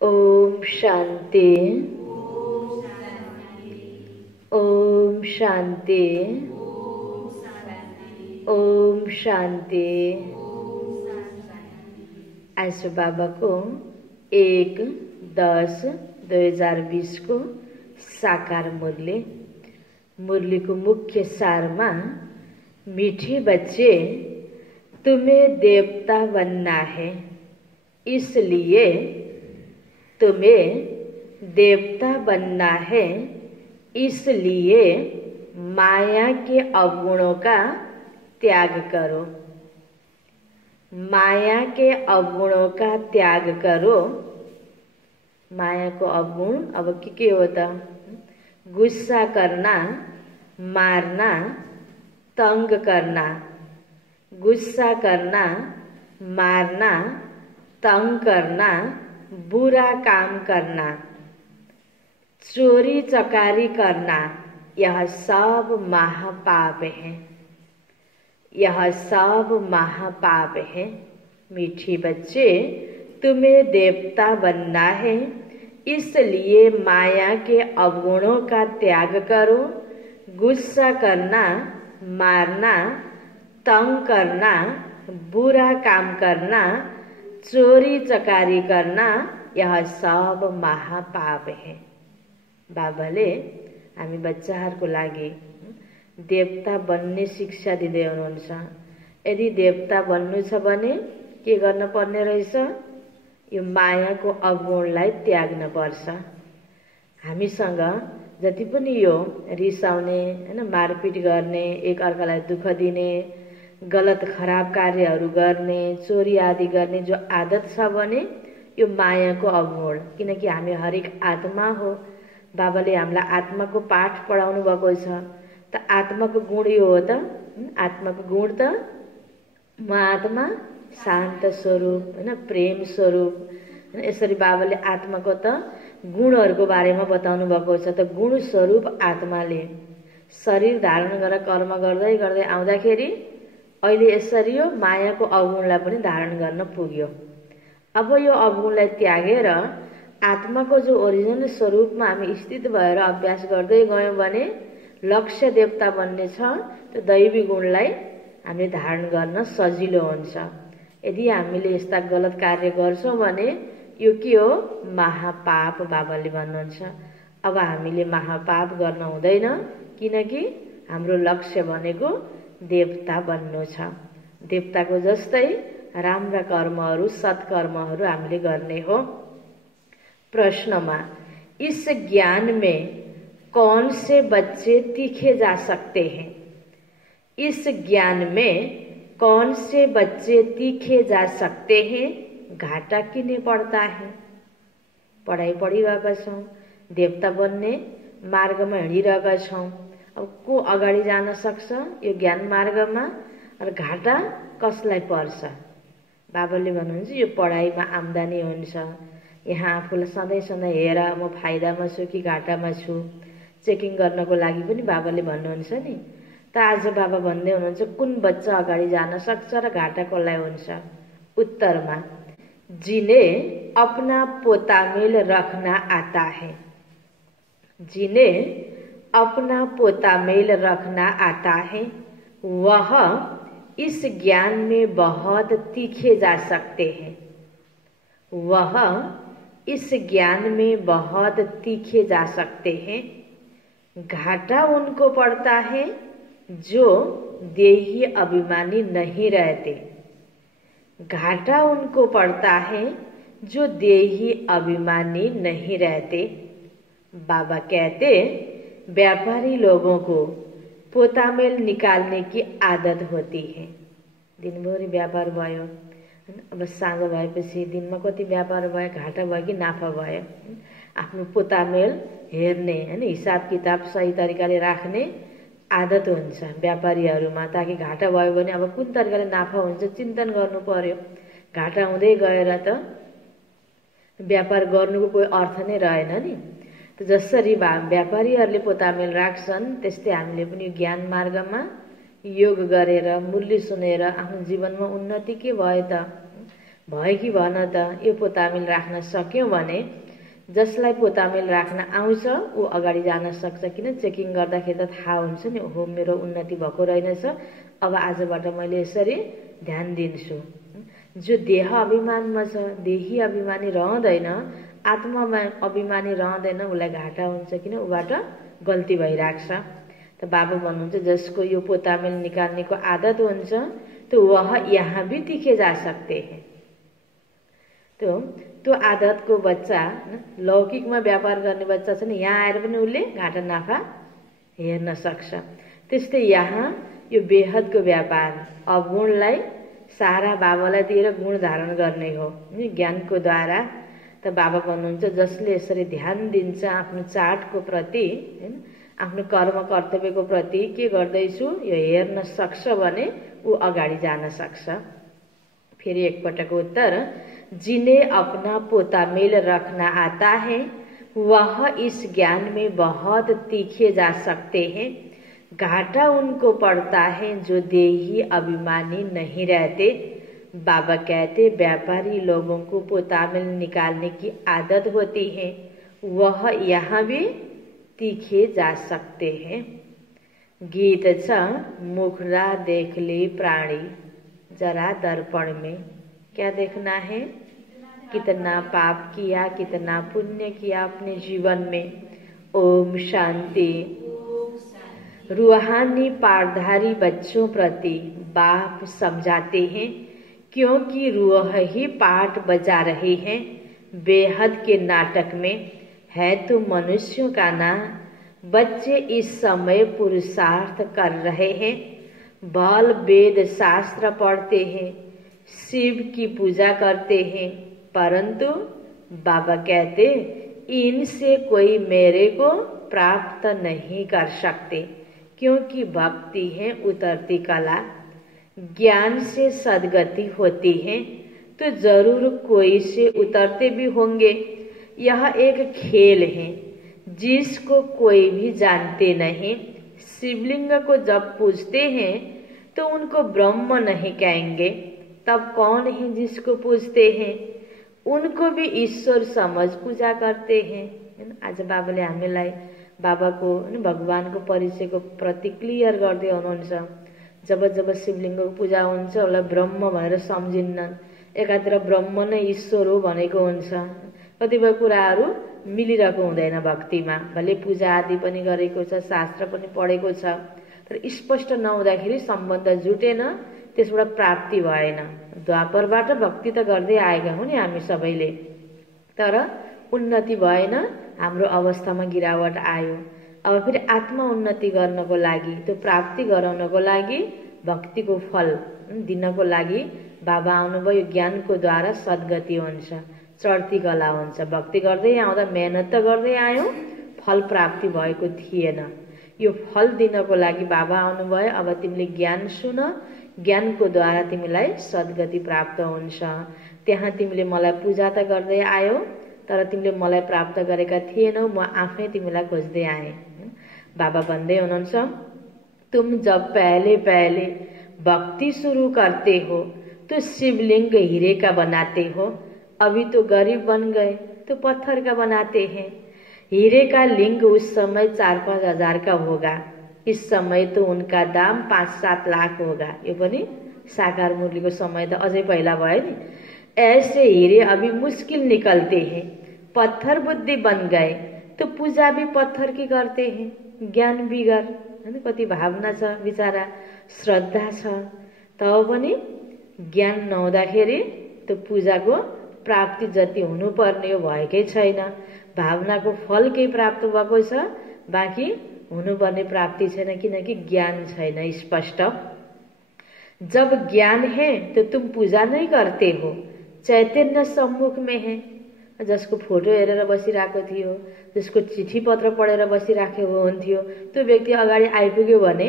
ओम शांति। ओम शांति। ओम शांति। आज बाबा को 1-10-2020 को साकार मुरली को मुख्य सार में, मीठे बच्चे तुम्हें देवता बनना है, इसलिए तुम्हें देवता बनना है, इसलिए माया के अवगुणों का त्याग करो। माया के अवगुणों का त्याग करो। माया को अवगुण अब क्या होता? गुस्सा करना, मारना, तंग करना। गुस्सा करना, मारना, तंग करना, बुरा काम करना, चोरी चकारी करना, यह सब महापाप है। यह सब महापाप है। मीठे बच्चे तुम्हें देवता बनना है, इसलिए माया के अवगुणों का त्याग करो। गुस्सा करना, मारना, तंग करना, बुरा काम करना, चोरी चकारी करना, यह सब महापाप है। बाबाले हामी बच्चाहरूको लागि देवता बन्ने शिक्षा दिँदै हुनुहुन्छ। यदि देवता बन्नु छ भने के गर्न पर्ने रहेछ? यो मायाको अवगुणलाई त्याग्न पर्छ। हामीसँग जति पनि यो रिसाउने, हैन, मारपिट गर्ने, एक अर्कालाई दुःख दिने, गलत खराब कार्यहरू गर्ने, चोरी आदि गर्ने जो आदत छ भने यो मायाको अवगुण। किनकि हामी हरेक आत्मा हो। बाबाले हामीलाई आत्माको पाठ पढाउनु भएको छ। त आत्माको गुण यो हो त, आत्माको गुण त म आत्मा शान्त स्वरूप, हैन, प्रेम स्वरूप। यसरी बाबाले आत्माको त गुणहरूको बारेमा बताउनु भएको छ। त गुण स्वरूप आत्माले शरीर धारण गरेर कर्म गर्दै गर्दै आउँदाखेरि अहिले यसरी यो मायाको अवगुणलाई पनि धारण गर्न पुग्यो। अब यो अवगुणलाई त्यागेर आत्माको जो ओरिजिनल स्वरूपमा हामी स्थित भएर अभ्यास गर्दै गयौँ भने लक्ष्य देवता बन्ने छ। त्यो दैवी गुणलाई हामीले धारण गर्न सजिलो हुन्छ। यदि हामीले यस्ता गलत कार्य गर्छौँ भने यो के हो? महापाप बाबाले भन्नुहुन्छ। अब हामीले महापाप गर्न हुँदैन, किनकि हाम्रो लक्ष्य भनेको देवता बन्नु छ। देवताको जस्तै राम्रा कर्महरू, सत्कर्महरू हामीले गर्ने हो। प्रश्नमा इस ज्ञान में कौन से बच्चे तीखे जा सकते हैं? इस ज्ञान में कौन से बच्चे तीखे जा सकते हैं? घाटा किने पड़ता है? पढाइ पढिरहेका छौँ, देवता बन्ने मार्गमा हिँडिरहेका छौँ। अब को अगाडि जान सक्छ यो ज्ञान मार्गमा? र घाटा कसलाई पर्छ? बाबाले भन्नुहुन्छ यो पढाइमा आम्दानी हुन्छ। यहाँ आफूलाई सधैँ सधैँ हेर म फाइदामा छु कि घाटामा छु, चेकिङ गर्नको लागि पनि बाबाले भन्नुहुन्छ नि। त आज बाबा भन्दै हुनुहुन्छ कुन बच्चा अगाडि जान सक्छ र घाटा कसलाई हुन्छ? उत्तरमा जिन्हें अपना पोतामेल रखना आता है, जिन्हें अपना पोतामेल रखना आता है, वह इस ज्ञान में बहुत तीखे जा सकते हैं। वह इस ज्ञान में बहुत तीखे जा सकते हैं। घाटा उनको पड़ता है जो देही अभिमानी नहीं रहते। घाटा उनको पड़ता है जो देही अभिमानी नहीं रहते। बाबा कहते व्यापारी लोगों को पोतामेल निकालने की आदत होती है। दिनभरि व्यापार भयो, अब साँझ भएपछि दिनमा कति व्यापार भयो, घाटा भयो कि नाफा भयो, आफ्नो पोतामेल हेर्ने, हैन, हिसाब किताब सही तरिकाले राख्ने आदत हुन्छ व्यापारीहरूमा। ताकि घाटा भयो भने अब कुन तरिकाले नाफा हुन्छ चिन्तन गर्नु पर्यो। घाटा हुँदै गएर त व्यापार गर्नुको कोही अर्थ नै रहेन नि। त जसरी व्यापारीहरूले पोतामेल राख्छन् त्यस्तै हामीले पनि ज्ञान मार्गमा योग गरेर, मुरली सुनेर आफ्नो जीवनमा उन्नति के भयो त? भयो कि भन त यो पोतामेल राख्न सक्यौँ भने जसलाई पोतामेल राख्न आउँछ ऊ अगाडि जान सक्छ। किन चेकिङ गर्दाखेरि त थाहा हुन्छ नि, ओहो मेरो उन्नति भएको रहेनछ, अब आजबाट मैले यसरी ध्यान दिन्छु। जो देह अभिमानमा छ, देही अभिमानी रहँदैन, आत्मा अभिमानी रहँदैन, उसलाई घाटा हुन्छ। किन ऊबाट गल्ती भइरहेको छ। त बाबा भन्नुहुन्छ जसको यो पोतामेल निकाल्ने को आदत हुन्छ तो वह यहाँ भी दिखे जा सकते हैं। तो आदत को बच्चा लौकिकमा व्यापार गर्ने बच्चा छ नि, यहाँ आएर पनि उसले घाटा नाफा हेर्न सक्छ। त्यस्तै यहाँ यो बेहदको व्यापार अगुणलाई सारा बाबालाई दिएर गुण धारण गर्ने हो ज्ञानको द्वारा। त बाबा भन्नुहुन्छ जसले यसरी ध्यान दिन्छ आफ्नो चार्टको प्रति, आफ्नो कर्म कर्तव्यको प्रति के गर्दैछु यो हेर्न सक्छ भने ऊ अगाडि जान सक्छ। फेरि एकपटक उत्तर, जिन्हें अपना पोतामेल रखना आता है वह इस ज्ञान में बहुत तीखे जा सकते हैं। घाटा उनको पड़ता है जो देही अभिमानी नहीं रहते। बाबा कहते व्यापारी लोगों को पोतामेल निकालने की आदत होती है, वह यहाँ भी तीखे जा सकते हैं। गीत छ मुखरा देख ले प्राणी जरा दर्पण में, क्या देखना है? कितना पाप किया, कितना पुण्य किया अपने जीवन में। ओम शांति। रूहानी पाठधारी बच्चों प्रति बाप समझाते हैं क्योंकि रूह ही पाठ बजा रहे हैं बेहद के नाटक में। है तो मनुष्यों का ना, बच्चे इस समय पुरुषार्थ कर रहे हैं, बाल वेद शास्त्र पढ़ते हैं, शिव की पूजा करते हैं, परंतु बाबा कहते इनसे कोई मेरे को प्राप्त नहीं कर सकते क्योंकि भक्ति है उतरती कला। ज्ञान से सद्गति होती है तो जरूर कोई से उतरते भी होंगे। यह एक खेल है जिसको कोई भी जानते नहीं। शिवलिंग को जब पूजते हैं तो उनको ब्रह्म नहीं कहेंगे, तब कौन है जिसको पूजते हैं? उनको भी ईश्वर समझ पूजा करते हैं। आज बाबाले हामीलाई बाबाको भगवानको परिचयको प्रति क्लियर गर्दै हुनुहुन्छ। जब जब शिवलिङ्गको पूजा हुन्छ उसलाई ब्रह्म भनेर सम्झिन्नन्, एकातिर ब्रह्म नै ईश्वर हो भनेको हुन्छ। कतिपय कुराहरू मिलिरहेको हुँदैन भक्तिमा, भले पूजा आदि पनि गरेको छ, शास्त्र पनि पढेको छ, तर स्पष्ट नहुँदाखेरि सम्बन्ध जुटेन, त्यसबाट प्राप्ति भएन। द्वापरबाट भक्ति त गर्दै आएका हौं नि हामी सबैले, तर उन्नति भएन, हाम्रो अवस्थामा गिरावट आयो। अब फेरि आत्मा उन्नति गर्नको लागि, त्यो प्राप्ति गराउनको लागि, भक्तिको फल दिनको लागि बाबा आउनुभयो। ज्ञानको द्वारा सद्गति हुन्छ, चढ्ती कला हुन्छ। भक्ति गर्दै आउँदा मेहनत त गर्दै आयौं, फल प्राप्ति भएको थिएन। यो फल दिनको लागि बाबा आउनुभयो। अब तिमीले ज्ञान सुन, ज्ञानको द्वारा तिमीलाई सद्गति प्राप्त हुन्छ। त्यहाँ तिमीले मलाई पूजा त गर्दै आयो, तर तिमीले मलाई प्राप्त गरेका थिएनौ, म आफै तिमीलाई खोज्दै आएँ। बाबा भन्दै हुनुहुन्छ, तुम जब पहले पहले भक्ति शुरू करते हो तो शिवलिंग हीरे का बनाते हो, अभी तो गरीब बन गए तो पत्थर का बनाते हैं। हीरे का लिंग उस समय 4-5 हजार का होगा, इस समय तो उनका दाम 5-7 लाख होगा। यो पनि साकार मुरलीको समय त अझै पहिला भयो नि। ऐसे हीरे अभी मुश्किल निकलते हैं, पत्थर बुद्धि बन गए तो पूजा भी पत्थर की करते हैं। ज्ञान बिगर हैन, कति भावना छ बिचारा, श्रद्धा छ, तब पनि ज्ञान नहुँदाखेरि त्यो पूजाको प्राप्ति जति हुनुपर्ने हो भएकै छैन। भावनाको फल केही प्राप्त भएको छ, बाँकी हुनुपर्ने प्राप्ति छैन, किनकि ज्ञान छैन स्पष्ट। जब ज्ञान है तो तुम पूजा नहीं करते हो, चैतन्य सम्मुख में है। जसको फोटो हेरेर बसिरहेको थियो, जसको चिठी पत्र पढेर बसिराखेको हुन्थ्यो, त्यो व्यक्ति अगाडि आइपुग्यो भने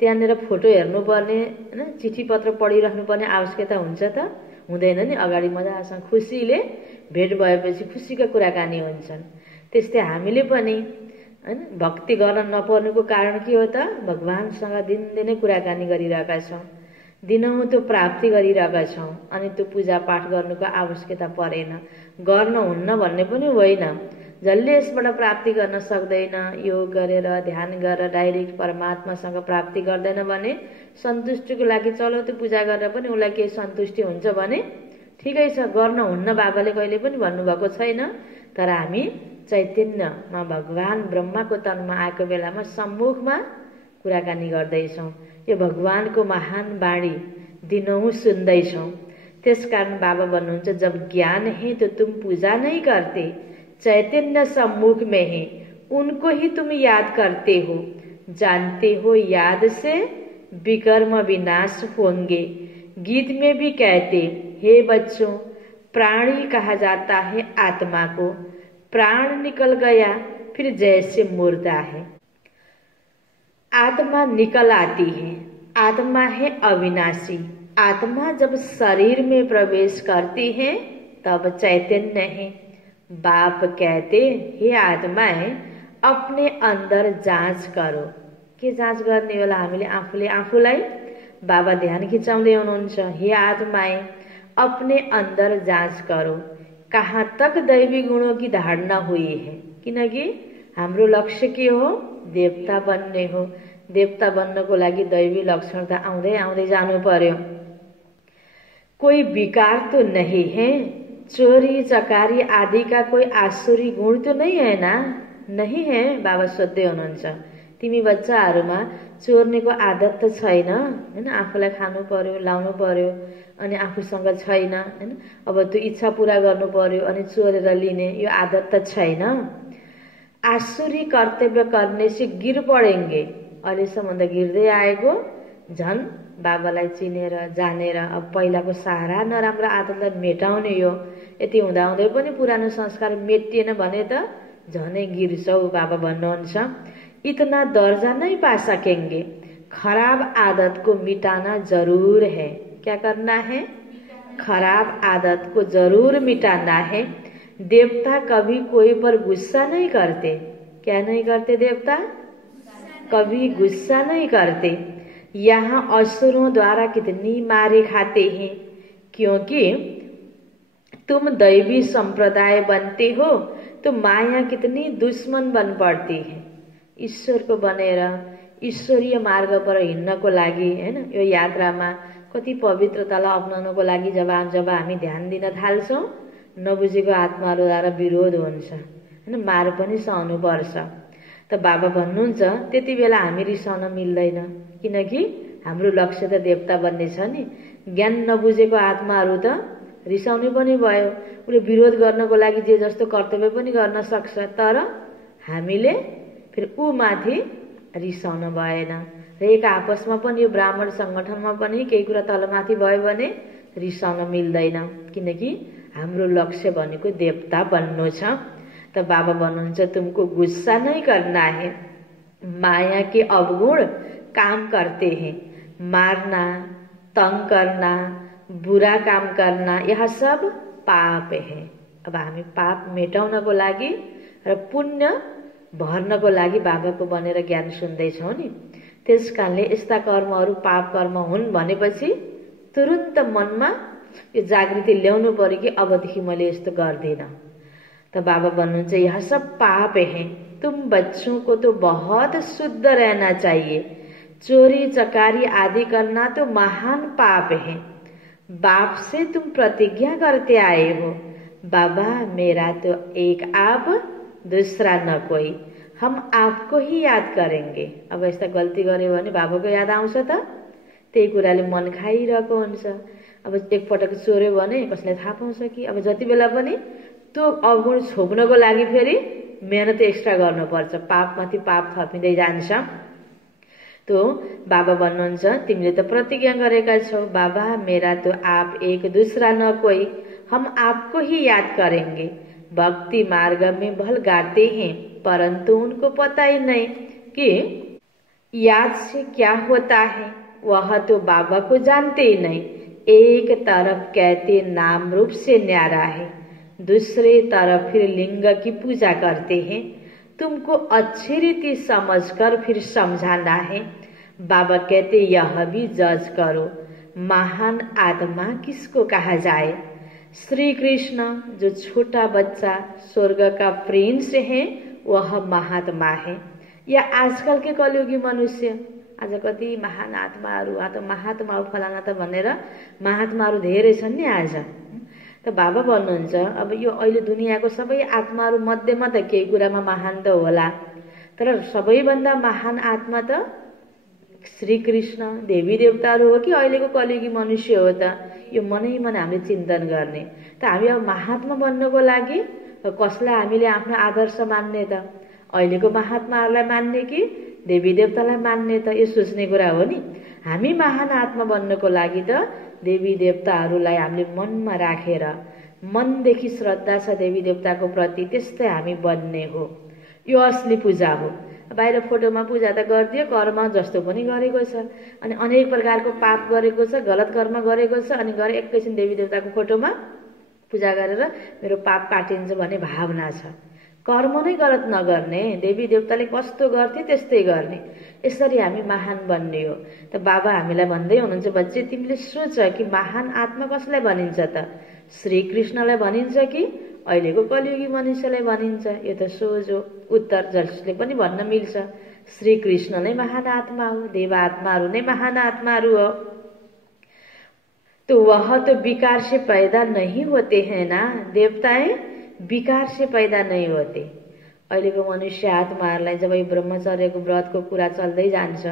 त्यहाँनिर फोटो हेर्नुपर्ने हैन, चिठी पत्र पढिराख्नुपर्ने आवश्यकता हुन्छ त? हुँदैन नि। अगाडि मजासँग खुसीले भेट भएपछि खुसीका कुराकानी हुन्छन्। त्यस्तै हामीले पनि हैन भक्ति गर्न नपर्नुको कारण के हो त? भगवानसँग दिनदिनै कुराकानी गरिरहेका छौं। दिनहुँ त्यो प्राप्ति गरिरहेका छौँ अनि त्यो पूजापाठ गर्नुको आवश्यकता परेन, गर्न हुन्न भन्ने पनि होइन। जसले यसबाट प्राप्ति गर्न सक्दैन, योग गरेर ध्यान गरेर डाइरेक्ट परमात्मासँग प्राप्ति गर्दैन भने सन्तुष्टिको लागि चलो त्यो पूजा गरेर पनि उसलाई केही सन्तुष्टि हुन्छ भने ठिकै छ, गर्न हुन्न बाबाले कहिले पनि भन्नुभएको छैन। तर हामी चैतन्यमा भगवान ब्रह्माको तनमा आएको बेलामा सम्मुखमा कुराकानी गर्दैछौँ, यो भगवानको महान वाणी दिनहुँ सुन्दैछौँ। त्यसकारण बाबा भन्नुहुन्छ, जब ज्ञान है तो तुम पूजा नहीं करते, चैतन्य सम्मुख में है उनको ही तुम याद करते हो, जानते हो याद से विकर्म विनाश होंगे। गीत में भी कहते, हे बच्चों, प्राणी कहा जाता है आत्मा को, प्राण निकल गया फिर जैसे मुर्दा है। आत्मा निकल आती है, आत्मा है अविनाशी। आत्मा जब शरीर में प्रवेश करती है तब चैतन्य है। बाप कहते, हे आत्माए अपने अंदर जाँच करो। के जाँच गर्ने होला हामीले आफूले आफूलाई? बाबा ध्यान खिचाउँदै हुनुहुन्छ, हे आत्माए अपने अंदर जाँच करो कहाँ तक दैवी गुणों की धारणा हुई है। किनकि हाम्रो लक्ष्य के हो? देवता बन्ने हो। देवता बन्नको लागि दैवी लक्षण त आउँदै आउँदै जानु पर्यो। कोई विकार तो नहीं है, चोरी चकारी आदि का कोई आसुरी गुण तो नहीं है ना? नहीं है। बाबा सोध्दै हुनुहुन्छ, तिमी बच्चाहरूमा चोर्नेको आदत त छैन हैन? आफूलाई खानु पर्यो, लाउनु पर्यो अनि आफूसँग छैन हैन? अब त्यो इच्छा पूरा गर्नु पर्यो अनि चोरेर लिने यो आदत त छैन। आसुरी कर्तव्य करने से गिर पड़ेंगे। अहिलेसम्म त गिर्दै आएको, झन् बाबालाई चिनेर जानेर अब पहिलाको सारा नराम्रो आदतलाई मेटाउने हो। यति हुँदाहुँदै पनि पुरानो संस्कार मेटिएन भने त झनै गिर्छौ। बाबा भन्नुहुन्छ, इतना दर्जा नहीं पा सकेंगे, खराब आदत को मिटाना जरूर है। क्या करना है? खराब आदत को जरूर मिटाना है। देवता कभी कोई पर गुस्सा नहीं करते। क्या नहीं करते? देवता कभी गुस्सा नहीं करते। यहाँ असुरों द्वारा कितनी मारे खाते हैं, क्योंकि तुम दैवी संप्रदाय बनते हो तो माया कितनी दुश्मन बन पड़ती है। ईश्वरको बनेर ईश्वरीय मार्ग पर हिँड्नको लागि हैन, यो यात्रामा कति पवित्रतालाई अपनाउनको लागि जब हामी ध्यान दिन थाल्छौँ, नबुझेको आत्माहरूद्वारा विरोध हुन्छ हैन, मार पनि सहनु पर्छ। त बाबा भन्नुहुन्छ, त्यति बेला हामी रिसाउन मिल्दैन, किनकि हाम्रो लक्ष्य त देवता बन्ने छ नि। ज्ञान नबुझेको आत्माहरू त रिसाउने पनि भयो, उसले विरोध गर्नको लागि जे जस्तो कर्तव्य पनि गर्न सक्छ, तर हामीले फेरि ऊ माथि रिसाउन भएन। र एक आपसमा पनि यो ब्राह्मण संगठनमा पनि केही कुरा तलमाथि भयो भने रिसाउन मिल्दैन, किनकि हाम्रो लक्ष्य भनेको देवता बन्नु छ। त बाबा भन्नुहुन्छ, तुमको गुस्सा नहीं करना है, माया के अवगुण काम करते हैं। मारना, तंग करना, बुरा काम करना, यह सब पाप है। अब हामी पाप मेटाउनको लागि र पुण्य भर्नको लागि बाबाको बनेर ज्ञान सुन्दैछौँ नि। त्यसकारणले यस्ता कर्महरू पाप कर्म हुन् भनेपछि तुरुन्त मनमा यो जागृति ल्याउनु पर्यो कि अबदेखि मैले यस्तो गर्दिनँ। तो बाबा भन्नुहुन्छ, यह सब पाप है, तुम बच्चों को तो बहुत शुद्ध रहना चाहिए। चोरी चकारी आदि करना तो महान पाप है। बाप से तुम प्रतिज्ञा करते आए हो, बाबा मेरा तो एक आप दूसरा न कोई, हम आपको ही याद करेंगे। अब यस्ता गल्ती गर्यो भने बाबाको याद आउँछ त? त्यही कुराले मन खाइरहेको हुन्छ। अब एकपटक चोर्यो भने कसैलाई थाहा पाउँछ कि? अब जति बेला पनि त्यो अवगुण छोप्नको लागि फेरि मेहनत एक्स्ट्रा गर्नुपर्छ, पापमाथि पाप थपिँदै जान्छ। तो बाबा भन्नुहुन्छ, तिमीले त प्रतिज्ञा गरेका छौ, बाबा मेरा तो आप एक दूसरा न कोई, हम आपको ही याद करेंगे। भक्ति मार्ग में भल गाते हैं, परंतु उनको पता ही नहीं कि याद से क्या होता है, वह तो बाबा को जानते ही नहीं। एक तरफ कहते नाम रूप से न्यारा है, दूसरे तरफ फिर लिंग की पूजा करते हैं। तुमको अच्छी रीति समझकर फिर समझाना है। बाबा कहते यह भी जज करो, महान आत्मा किसको कहा जाए? श्री कृष्ण जो छोटा बच्चा स्वर्ग का प्रिंस है वह महात्मा है, या आजकल के कलियुगी मनुष्य? आज कति महान आत्माहरू महात्मा फलाना त भनेर महात्माहरू धेरै छन् नि आज। त बाबा भन्नुहुन्छ अब यो अहिले दुनियाँको सबै आत्माहरू मध्येमा त केही कुरामा महान त होला, तर सबैभन्दा महान आत्मा त श्री कृष्ण देवी देवताहरू हो कि अहिलेको कलियुगी मनुष्य हो त? यो मनै मन हामीले चिन्तन गर्ने। त हामी अब महात्मा बन्नको लागि कसलाई हामीले आफ्नो आदर्श मान्ने त? अहिलेको महात्माहरूलाई मान्ने कि देवी देवतालाई मान्ने त? यो सोच्ने कुरा हो नि। हामी महान आत्मा बन्नको लागि त देवी देवताहरूलाई हामीले मनमा राखेर, मनदेखि श्रद्धा छ देवी देवताको प्रति, त्यस्तै हामी बन्ने हो। यो असली पूजा हो। बाहिर फोटोमा पूजा त गरिदियो, कर्म जस्तो पनि गरेको छ, अनि अनेक प्रकारको पाप गरेको छ, गलत कर्म गरेको छ, अनि गरे एकैछिन देवी देवताको फोटोमा पूजा गरेर मेरो पाप काटिन्छ भन्ने भावना छ। कर्म नै गलत नगर्ने, देवी देवताले कस्तो गर्थे त्यस्तै गर्ने, यसरी हामी महान बन्ने हो। त बाबा हामीलाई भन्दै हुनुहुन्छ, बच्चे तिमीले सोच कि महान आत्मा कसलाई भनिन्छ त? श्री कृष्णलाई भनिन्छ कि अहिलेको कलियुगी मनुष्यलाई भनिन्छ? यो त सोझो उत्तर जसले पनि भन्न मिल्छ। श्री कृष्ण नै महान आत्मा हो, देवात्माहरू नै महान आत्माहरू हो। तो वह तो विकार से पैदा नहीं होते हैं ना, देवताएं विकार से पैदा नहीं होते। अहिलेको मनुष्य आत्माहरूलाई जब यो ब्रह्मचर्यको व्रतको कुरा चल्दै जान्छ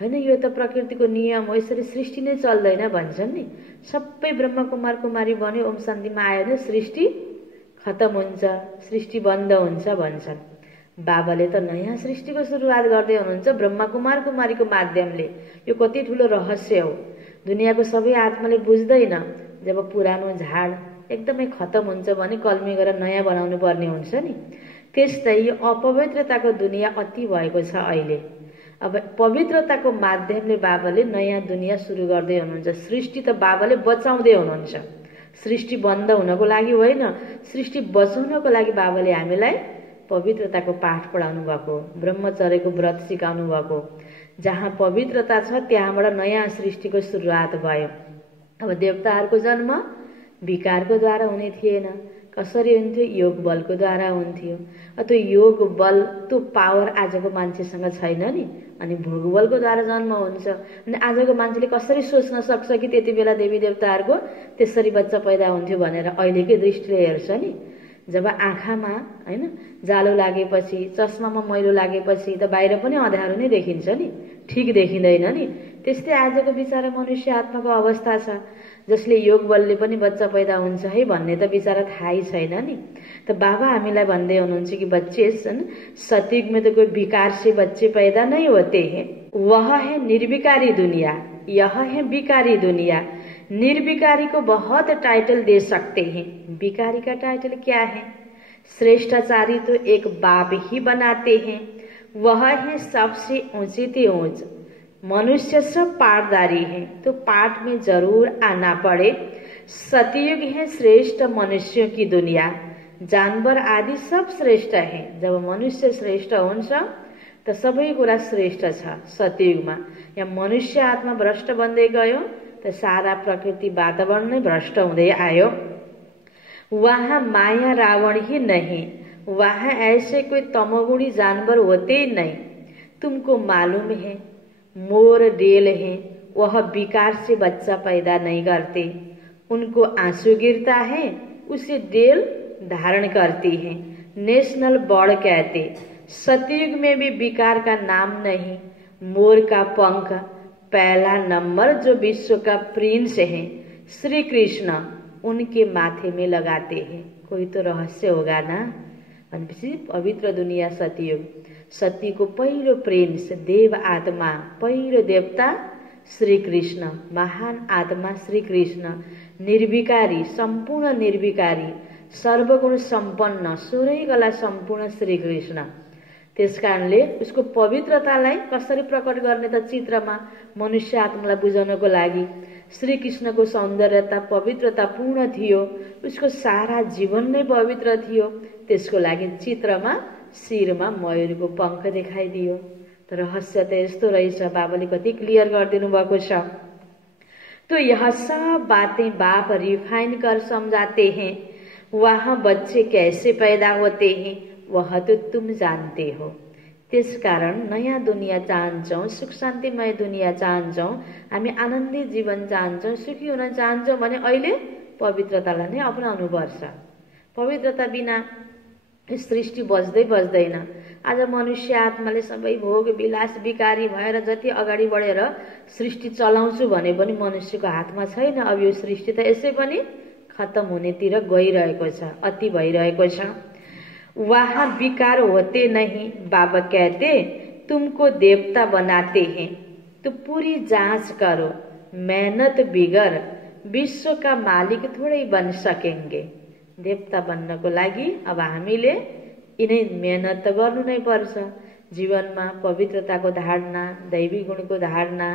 हैन, यो त प्रकृतिको नियम हो, यसरी सृष्टि नै चल्दैन भन्छन् नि। सबै ब्रह्म कुमार कुमारी बन्यो, ओम शान्तिमा आयो भने सृष्टि खतम हुन्छ, सृष्टि बन्द हुन्छ भन्छन्। बाबाले त नयाँ सृष्टिको सुरुवात गर्दै हुनुहुन्छ ब्रह्म कुमार कुमारीको माध्यमले। यो कति ठुलो रहस्य हो, दुनियाँको सबै आत्माले बुझ्दैन। जब पुरानो झाड एकदमै खतम हुन्छ भने कल्मी गरेर नयाँ बनाउनु पर्ने हुन्छ नि, त्यस्तै यो अपवित्रताको दुनियाँ अति भएको छ अहिले। अब पवित्रताको माध्यमले बाबाले नयाँ दुनियाँ सुरु गर्दै हुनुहुन्छ। सृष्टि त बाबाले बचाउँदै हुनुहुन्छ, सृष्टि बन्द हुनको लागि होइन, सृष्टि बचाउनको लागि बाबाले हामीलाई पवित्रताको पाठ पढाउनु भएको, ब्रह्मचर्यको व्रत सिकाउनु भएको। जहाँ पवित्रता छ त्यहाँबाट नयाँ सृष्टिको सुरुवात भयो। अब देवताहरूको जन्म विकारको द्वारा हुने थिएन, कसरी हुन्थ्यो? योग बलको द्वारा हुन्थ्यो। त्यो योग बल, त्यो पावर आजको मान्छेसँग छैन नि, अनि भोग बलको द्वारा जन्म हुन्छ। अनि आजको मान्छेले कसरी सोच्न सक्छ कि त्यति बेला देवी देवताहरूको त्यसरी बच्चा पैदा हुन्थ्यो भनेर? अहिलेकै दृष्टिले हेर्छ नि, जब आँखामा हैन जालो लागेपछि, चस्मामा मैलो लागेपछि त बाहिर पनि अँध्यारो नै देखिन्छ नि, ठिक देखिँदैन नि। त्यस्तै आजको बिचारा मनुष्य आत्माको अवस्था छ, जसले योग बलले पनि बच्चा पैदा हुन्छ है भन्ने त बिचारा थाहै छैन नि। त बाबा हामीलाई भन्दै हुनुहुन्छ कि बच्चे सतयुग में तो कोई विकार से बच्चे पैदा नहीं होते हैं, वह है निर्विकारी दुनिया, यह है विकारी दुनिया। निर्विकारी को बहुत टाइटल दे सकते हैं, विकारी का टाइटल क्या है? श्रेष्ठाचारी तो एक बाप ही बनाते हैं, वह है सबसे ऊंचे ते ऊंच। मनुष्य सब पाठदारी है, तो पाठ में जरूर आना पड़े। सतयुग है श्रेष्ठ मनुष्यों की दुनिया, जानवर आदि सब श्रेष्ठ है। जब मनुष्य श्रेष्ठ हुन्छ त सबै कुरा श्रेष्ठ छ सतयुगमा। यहाँ मनुष्य आत्मा भ्रष्ट बन्दै गयो त सारा प्रकृति वातावरण नै भ्रष्ट हुँदै आयो। वहाँ माया रावण ही नहीं, वहाँ ऐसे कोई तमोगुणी जानवर होते ही नहीं। तुमको मालूम है मोर डेल है, वह विकार से बच्चा पैदा नहीं करते। उनको आंसू गिरता है, उसे डेल धारण करती है। नेशनल बर्ड कहते। सतयुग में भी विकार का नाम नहीं, मोर का पंख पहला नंबर जो विश्व का प्रिंस है श्री कृष्ण उनके माथे में लगाते हैं। कोई तो रहस्य होगा ना। भनेपछि पवित्र दुनिया सतयुग, सतीको पहिलो प्रिंस देव आत्मा, पहिलो देवता श्री कृष्ण, महान आत्मा श्री कृष्ण, निर्विकारी, सम्पूर्ण निर्विकारी, सर्वगुण सम्पन्न, सोह्रै कला सम्पूर्ण श्री कृष्ण। त्यसकारणले उसको पवित्रतालाई कसरी प्रकट गर्ने त चित्रमा मनुष्य आत्मालाई बुझाउनको लागि श्री कृष्णको सौन्दर्यता पवित्रता पूर्ण थियो, उसको सारा जीवन नै पवित्र थियो। त्यसको लागि चित्रमा शिरमा मयूरको पंख देखाइदियो। तर रहस्य त यस्तो रहेछ, बाबाले कति क्लियर गरिदिनु भएको छ। तो यह सब बातें बाप रिफाइन कर समझाते हैं। वहाँ बच्चे कैसे पैदा होते हैं वह तो तुम जानते हो। त्यसकारण नयाँ दुनियाँ चाहन्छौँ, सुख शान्तिमय दुनियाँ चाहन्छौँ, हामी आनन्दित जीवन चाहन्छौँ, सुखी हुन चाहन्छौँ भने अहिले पवित्रतालाई नै अपनाउनु पर्छ। पवित्रता बिना सृष्टि बच्दैन। आज मनुष्य आत्माले सबै भोग विलास विकारी भएर जति अगाडि बढेर सृष्टि चलाउँछु भने पनि मनुष्यको हातमा छैन। अब यो सृष्टि त यसै पनि खत्म हुनेतिर गइरहेको छ, अति भइरहेको छ। वहाँ विकार होते नहीं। बाबा कहते तुमको देवता बनाते हैं तो पूरी जांच करो, मेहनत बिगर विश्व का मालिक थोड़ै बन सकेंगे। देवता बन्नको लागि अब हामीले यिनै मेहनत त गर्नु नै पर्छ। जीवनमा पवित्रताको धारणा, दैवी गुणको धारणा,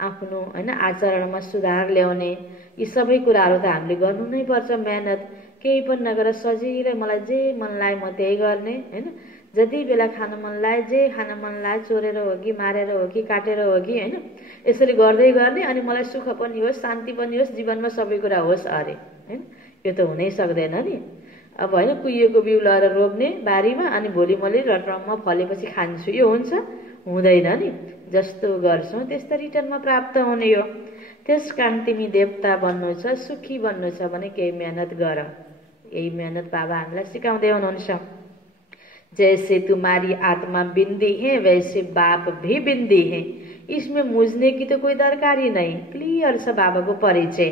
आफ्नो हैन आचरणमा सुधार ल्याउने यी सबै कुराहरू त हामीले गर्नु नै पर्छ। मेहनत केही पनि नगरेर सजिलै मलाई जे मन लागे म त्यही गर्ने हैन। जति बेला खान मन लागे, जे खान मन लागे, चोरेर हो कि मारेर हो कि काटेर हो कि हैन, यसरी गर्दै गर्ने अनि मलाई सुख पनि होस्, शान्ति पनि होस्, जीवनमा सबै कुरा होस् अरे हैन। यो त हुनै सक्दैन नि। अब हैन कुहिएको बिउ लगाएर रोप्ने बारीमा अनि भोलि मैले रटरममा फलेपछि खान्छु, यो हुन्छ? हुँदैन नि। जस्तो गर्छौँ त्यस्तो रिटर्नमा प्राप्त हुने हो। त्यसकारण तिमी देवता बन्नु छ, सुखी बन्नु छ भने केही मेहनत गर। यही मेहनत बाबा हामीलाई सिकाउँदै हुनुहुन्छ। जैसे तुम्हारी आत्मा बिंदी है वैसे बाप भी बिंदी है, इसमें मूझने की तो कोई दरकार ही नहीं। क्लियर छ बाबा को परिचय।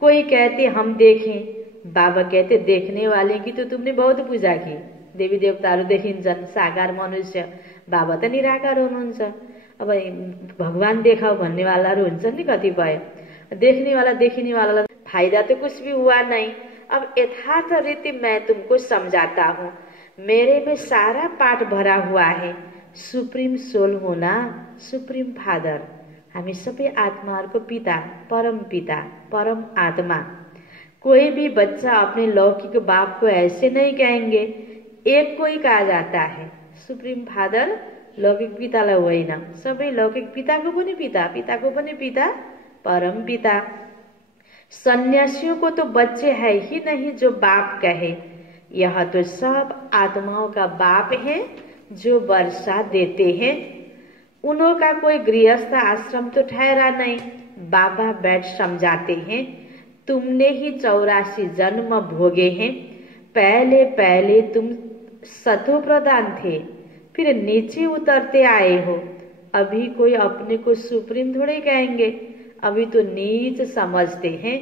कोई कहते हम देखें, बाबा कहते देखने वाले की तो तुमने बहुत पूजा की। देवी देवताहरू देखिन्छन्, साकार मनुष्य, बाबा त निराकार हुनुहुन्छ। अब भगवान देखाऊ भन्नेवालाहरू हुन्छन् नि कतिपय। देखनेवाला देखिनेवाला फायदा तो कुछ भी हुआ नहीं। अब यथार्थ रीति मैं तुमको समझाता हूँ। मेरे में सारा पाठ भरा हुआ है। सुप्रीम सोल होना, सुप्रीम फादर, हामी सबै आत्माहरूको पिता, परम पिता, परम आत्मा। कोई भी बच्चा अपने लौकिक बाप को ऐसे नहीं कहेंगे। एक को ही कहा जाता है, सुप्रीम फादर, लौकिक पितालाई होइन। सबै लौकिक पिताको पनि पिता, पिताको पनि पिता, परम पिता। सन्यासियों को तो बच्चे है ही नहीं जो बाप कहे। यह तो सब आत्माओं का बाप है जो वर्षा देते हैं। उन्हों का कोई गृहस्थ आश्रम तो ठहरा नहीं। बाबा बैठ समझाते हैं, तुमने ही 84 जन्म भोगे हैं। पहले पहले तुम सतो प्रधान थे, फिर नीचे उतरते आए हो। अभी कोई अपने को सुप्रीम थोड़े कहेंगे, अभी तो नीच समझते हैं।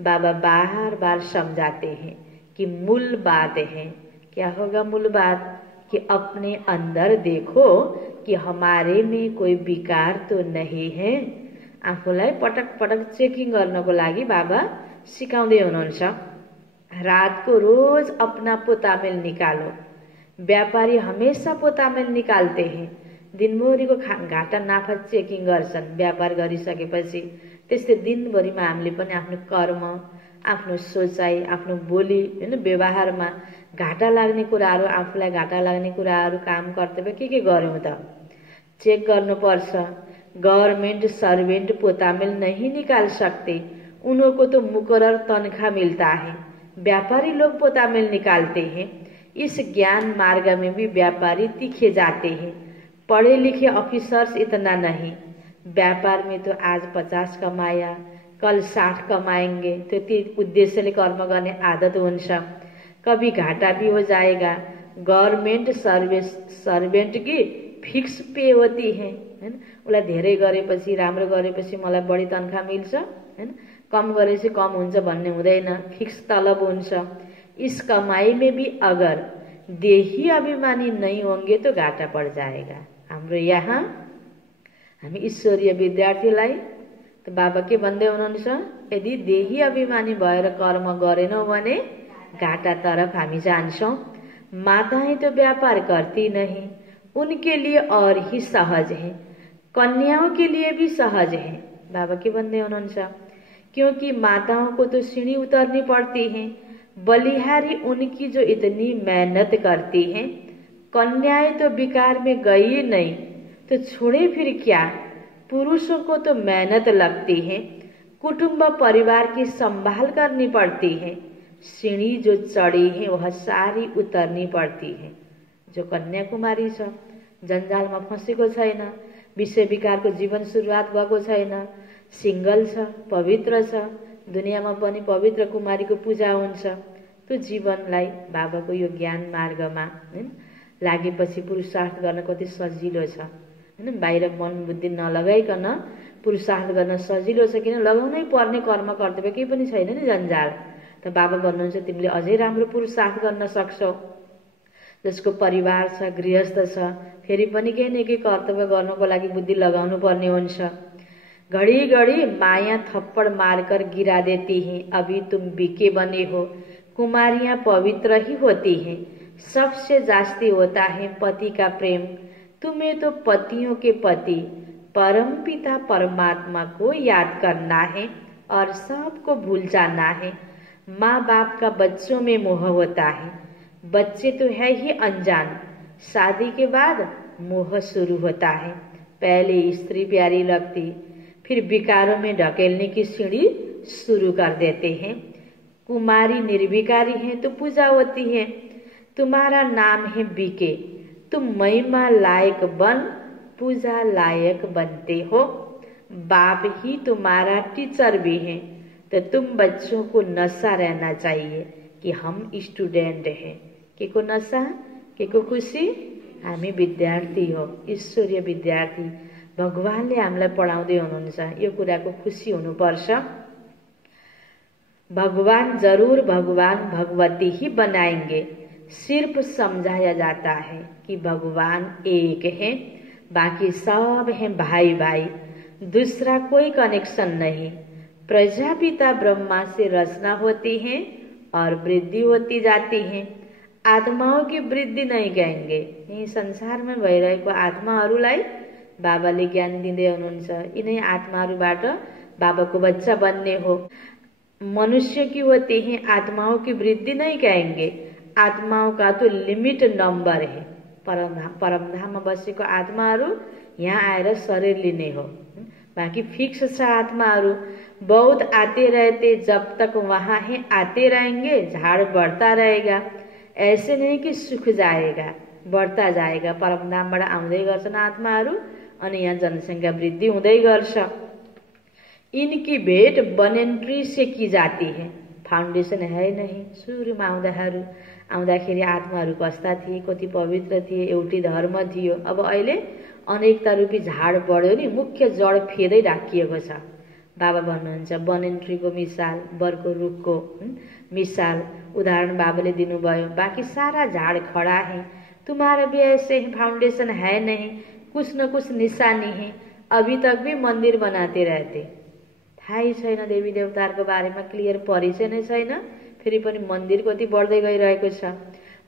बाबा बार बार समझाते हैं कि मूल बात है। क्या होगा मूल बात? कि अपने अंदर देखो कि हमारे में कोई विकार तो नहीं है। आफूलाई पटक पटक चेकिङ गर्नको लागि बाबा सिकाउँदै हुनुहुन्छ। रात को रोज अपना पोतामेल निकालो। व्यापारी हमेशा पोतामेल निकालते हैं। दिनभरिको घाटा नाफा चेकिङ गर्छन् व्यापार गरिसकेपछि। त्यस्तै दिनभरिमा हामीले पनि आफ्नो कर्म, आफ्नो सोचाइ, आफ्नो बोली हैन व्यवहारमा घाटा लाग्ने कुराहरू, आफूलाई घाटा लाग्ने कुराहरू, काम कर्तव्य के गर्यौं त चेक गर्नुपर्छ। गवर्नमेंट सर्वेंट पोतामेल नहीं निकाल सकते, उनको तो मुकर्रर तनख्वाह मिलता है। व्यापारी लोग पोतामेल निकालते हैं। इस ज्ञान मार्ग में भी व्यापारी तीखे जाते हैं। पढ़े लिखे ऑफिसर्स इतना नहीं। व्यापार में तो आज 50 कमाया, कल 60 कमाएंगे, तो उद्देश्यले कर्म गर्ने आदत हुन्छ। कभी घाटा भी हो जाएगा। गवर्नमेंट सर्वेंट की फिक्स पे होती है हैन। उसलाई धेरै गरेपछि, राम्रो गरेपछि मलाई बढी तनखा मिल्छ हैन, कम गरेपछि कम हुन्छ भन्ने हुँदैन, फिक्स तलब हुन्छ। इस कमाई में भी अगर देही अभिमानी नहीं होंगे तो घाटा पड़ जाएगा। हाम्रो यहाँ हामी ईश्वरीय विद्यार्थीलाई त बाबा के भन्दै हुनुहुन्छ, यदि देही अभिमानी भएर कर्म गरेनौं भने घाटा तरफ हामी जान्छौं। माताएं तो व्यापार करती नहीं, उनके लिए और ही सहज है। कन्याओं के लिए भी सहज है। बाबा के भन्दै हुनुहुन्छ, क्योंकि माताओं को तो सीढ़ी उतरनी पड़ती है। बलिहारी उनकी जो इतनी मेहनत करती हैं। कन्याएं तो विकार में गई नहीं तो छोड़े फिर क्या। पुरुषों को तो मेहनत लगती है। कुटुंब परिवार की संभाल करनी पड़ती है। सीढ़ी जो चढ़ी है वह सारी उतरनी पड़ती है। जो कन्याकुमारी छ, जन्जालमा फँसेको छैन, विषय विकारको जीवन सुरुवात भएको छैन, सिंगल छ, पवित्र छ, दुनियाँमा पनि पवित्र कुमारीको पूजा हुन्छ, त्यो जीवनलाई बाबाको यो ज्ञान मार्गमा लागेपछि पुरुषार्थ गर्न कति सजिलो छ हैन। बाहिर मन बुद्धि नलगाइकन पुरुषार्थ गर्न सजिलो छ, किन लगाउनै पर्ने कर्म कर्तव्य केही पनि छैन नि जन्जाल। त बाबा भन्नुहुन्छ तिमीले अझै राम्रो पुरुषार्थ गर्न सक्छौ। जसको परिवार छ, गृहस्थ छ, फेरि पनि केही न केही कर्तव्य गर्नको लागि बुद्धि लगाउनु पर्ने हुन्छ। घड़ी घड़ी माया थप्पड़ मारकर गिरा देती हैं, अभी तुम बीके बने हो। कुमारियां पवित्र ही होती हैं, सबसे जास्ती होता है पति का प्रेम। तुम्हें तो पतियों के पति परमपिता परमात्मा को याद करना है और सबको भूल जाना है। माँ बाप का बच्चों में मोह होता है, बच्चे तो है ही अनजान, शादी के बाद मोह शुरू होता है। पहले स्त्री प्यारी लगती, फिर विकारों में ढकेलने की सीढ़ी शुरू कर देते हैं। कुमारी निर्विकारी है तो पूजा होती है। तुम्हारा नाम है बीके, तुम महिमा लायक बन पूजा लायक बनते हो। बाप ही तुम्हारा टीचर भी है, तो तुम बच्चों को नशा रहना चाहिए कि हम स्टूडेंट हैं। के को नशा, के को खुशी, हामी विद्यार्थी हो, ईश्वरीय विद्यार्थी। भगवानले हामीलाई पढाउँदै हुनुहुन्छ, यो कुराको खुशी हुनुपर्छ। भगवान जरूर भगवान भगवती ही बनाएंगे। सिर्फ समझाया जाता है कि भगवान एक है, बाकी सब हैं भाई भाई, दूसरा कोई कनेक्शन नहीं। प्रजापिता ब्रह्मा से रचना होती है और वृद्धि होती जाती है। आत्माओं की वृद्धि नहीं कहेंगे। यही संसार में भइरहेको आत्माहरूलाई बाबाले ज्ञान दिँदै हुनुहुन्छ, यिनै आत्माहरूबाट बाबाको बच्चा बन्ने हो। मनुष्य की होती है, आत्माओं की वृद्धि नहीं कहेंगे। आत्माओं का तो लिमिट नंबर है। परमधाममा बसेको आत्माहरू यहाँ आएर शरीर लिने हो, बाकी फिक्स छ आत्माहरू। बहुत आते रहते, जब तक वहाँ है आते रहेंगे, झाड़ बढ़ता रहेगा। ऐसे नहीं कि सुख जाएगा, बढ़ता जाएगा। परमधामबाट आउँदै गर्छन् आत्माहरू अनि यहाँ जनसंख्या वृद्धि हुँदै गर्छ। इनकी भेट बनेन्ट्री से की जाती है, फाउन्डेसन है नहीं। सुरुमा आउँदाखेरि आत्माहरू कस्ता थिए, कति पवित्र थिए, एउटै धर्म थियो। अब अहिले अनेकता रूपी झाड बढ्यो नि, मुख्य जड फेदै ढाकिएको छ। बाबा भन्नुहुन्छ बनेन्ट्रीको मिसाल, बरको रुखको मिसाल उदाहरण बाबाले दिनुभयो। बाकी सारा झाड़ खड़ा है, तुम्हारा भी ऐसे ही फाउंडेशन है नहीं, कुछ न कुछ निशानी है। अभी तक भी मंदिर बनाते रहते, थाहै छैन देवी देवताहरूको बारेमा क्लियर परिचय नै छैन, फेरि पनि मंदिर कति बढ्दै गइरहेको छ।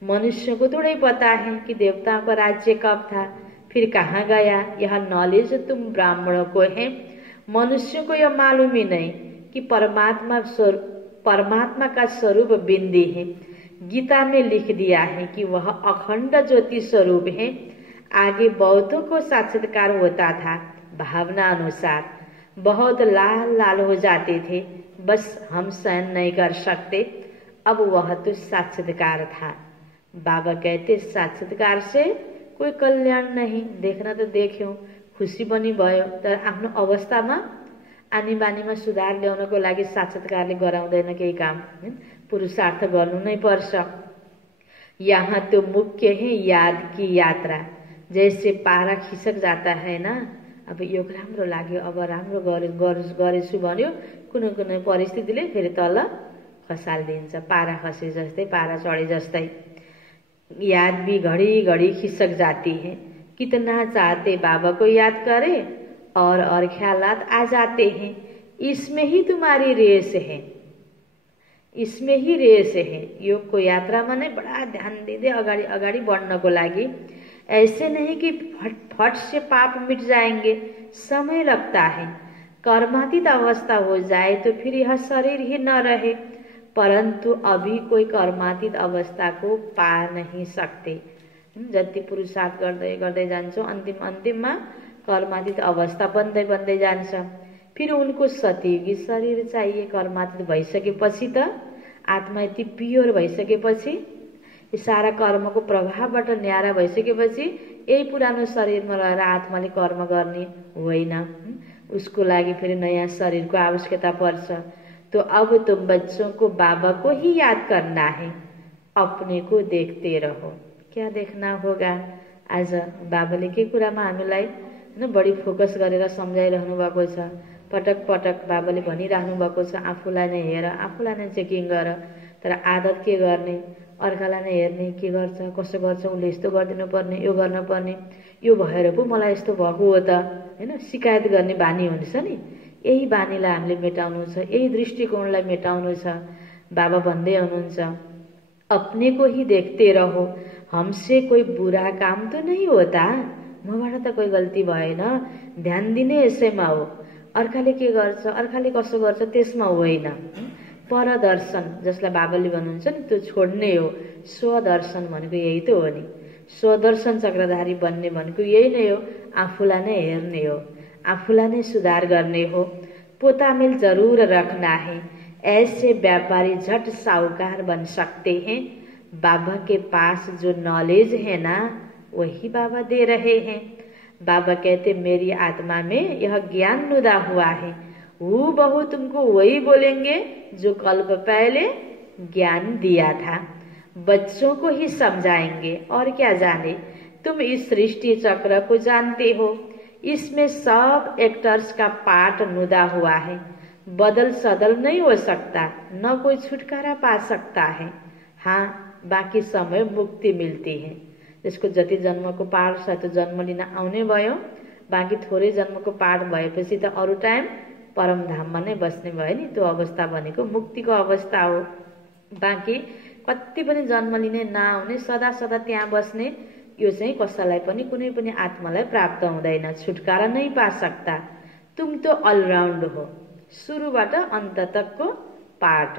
मनुष्य को थोड़े पता है कि देवताओं का राज्य कब था, फिर कहाँ गया। यह नॉलेज तुम ब्राह्मणों को है, मनुष्य को यह मालूम ही नहीं कि परमात्मा का स्वरूप बिंदी है। गीता में लिख दिया है कि वह अखंड ज्योति स्वरूप है। आगे बौद्धों को साक्षात्कार होता था भावना अनुसार, बहुत लाल लाल हो जाते थे, बस हम सहन नहीं कर सकते। अब वह तो साक्षात्कार था। बाबा कहते साक्षात्कार से कोई कल्याण नहीं। देखना तो देख्यौं, खुशी पनि भयो, तर आफ्नो अवस्थामा आनी बानीमा सुधार ल्याउनको लागि साक्षात्कारले गराउँदैन केही काम। पुरुषार्थ गर्नु नै पर्छ। यहाँ तो मुख्य है याद की यात्रा। जैसे पारा खिसक जाता है ना, अब यो राम्रो लाग्यो, अब राम्रो गरेछु भन्यो, कुनै कुनै परिस्थितिले फेरि तल खसालिदिन्छ। पारा खसे जस्तै, पारा चढे जस्तै। याद भी घड़ी घड़ी खिसक जाती है। कितना चाहते बाबा को याद करे और ख्यालात आ जाते हैं। इसमें ही तुम्हारी रेस है, इसमें ही रेस है। योग को यात्रा में बड़ा ध्यान दिँदै अगाडि अगाडि बढ्नको लागि। ऐसे नहीं कि फट से पाप मिट जाएंगे, समय लगता है। कर्मातीत अवस्था हो जाए तो फिर यह शरीर ही न रहे, परंतु अभी कोई कर्मातीत अवस्था को पा नहीं सकते। जति पुरुषार्थ गर्दै गर्दै जान्छौं, अन्तिममा कर्मातीत अवस्था बन्दै बन्दै जान्छ। फिर उनको सतयुगी शरीर चाहिए। कर्मातीत भइसकेपछि त आत्मा यति प्योर भइसकेपछि, यो सारा कर्मको प्रभावबाट न्यारा भइसकेपछि यही पुरानो शरीरमा रहेर आत्माले कर्म गर्ने होइन। उसको लागि फेरि नयाँ शरीरको आवश्यकता पर्छ। तो अब तुम बच्चों को बाबा को ही याद करना है, अपने को देखते रहो। क्या देखना होगा? आज बाबाले के कुरामा हामीलाई बढी फोकस गरेर सम्झाइरहनु भएको छ। पटक पटक बाबाले भनिराख्नु भएको छ, आफूलाई नै हेर, आफूलाई नै चेकिङ गर। तर आदत के गर्ने? अर्कालाई नै हेर्ने, के गर्छ, कसो गर्छ, उसले यस्तो गरिदिनु पर्ने, यो गर्न पर्ने, यो भएर पो मलाई यस्तो भएको हो त, होइन, शिकायत गर्ने बानी हुन्छ नि। यही बानीलाई हामीले मेटाउनु छ, यही दृष्टिकोणलाई मेटाउनु छ। बाबा भन्दै हुनुहुन्छ, अपने को ही देखते रहो, हमसे कोई बुरा काम तो नहीं होता, मबाट त कोही गल्ती भएन, ध्यान दिने यसैमा हो। अर्काले के गर्छ, अर्काले कसो गर्छ त्यसमा होइन। परदर्शन जसलाई बाबाले भन्नुहुन्छ नि, त्यो छोड्ने हो। स्वदर्शन भनेको यही त हो नि। स्वदर्शन चक्रधारी बन्ने भनेको यही नै हो। आफूलाई नै हेर्ने हो, आफूलाई नै सुधार गर्ने हो। पोतामेल जरूर रखना है, ऐसे व्यापारी झट साहूकार बन सकते हैं। बाबा के पास जो नॉलेज है ना, वही बाबा दे रहे हैं। बाबा कहते मेरी आत्मा में यह ज्ञान नुदा हुआ है, वो बहु तुमको वही बोलेंगे जो कल्प पहले ज्ञान दिया था। बच्चों को ही समझाएंगे और क्या जाने। तुम इस सृष्टि चक्र को जानते हो, इसमें सब एक्टर्स का पार्ट नुदा हुआ है। बदल सदल नहीं हो सकता, न कोई छुटकारा पा सकता है। हाँ, बाँकी समय मुक्ति मिलती है। त्यसको जति जन्मको पाठ छ त्यो जन्म लिन आउने भयो। बाँकी थोरै जन्मको पाठ भएपछि त अरू टाइम परमधाममा नै बस्ने भयो नि। त्यो अवस्था भनेको मुक्तिको अवस्था हो। बाँकी कति पनि जन्म लिने नआउने, सदा सदा त्यहाँ बस्ने, यो चाहिँ कसैलाई पनि कुनै पनि आत्मालाई प्राप्त हुँदैन। छुटकारा नै पा सक्ता। तुम तो अलराउन्ड हो, सुरुबाट अन्त तकको पाठ।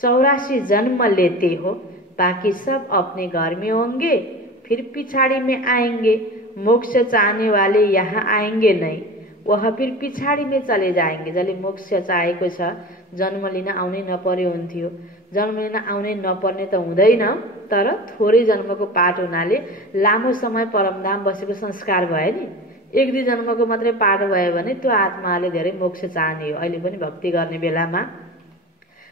84 जन्म लेते हो, बाकी सब अपने घर में होंगे, फिर पिछाड़ी में आएंगे। मोक्ष चाहने वाले यहाँ आएंगे नहीं, वह फिर पिछाड़ी में चले जाएंगे। जसले मोक्ष चाहेको छ, जन्म लिन आउनै नपर्यो हुन्थ्यो। जन्म लिन आउनै नपर्ने त हुँदैन, तर थोरै जन्मको पाठ हुनाले लामो समय परमधाम बसेको संस्कार भयो नि। 1-2 जन्मको मात्रै पाठ भयो भने त्यो आत्माले धेरै मोक्ष चाहने हो अहिले पनि भक्ति गर्ने बेलामा।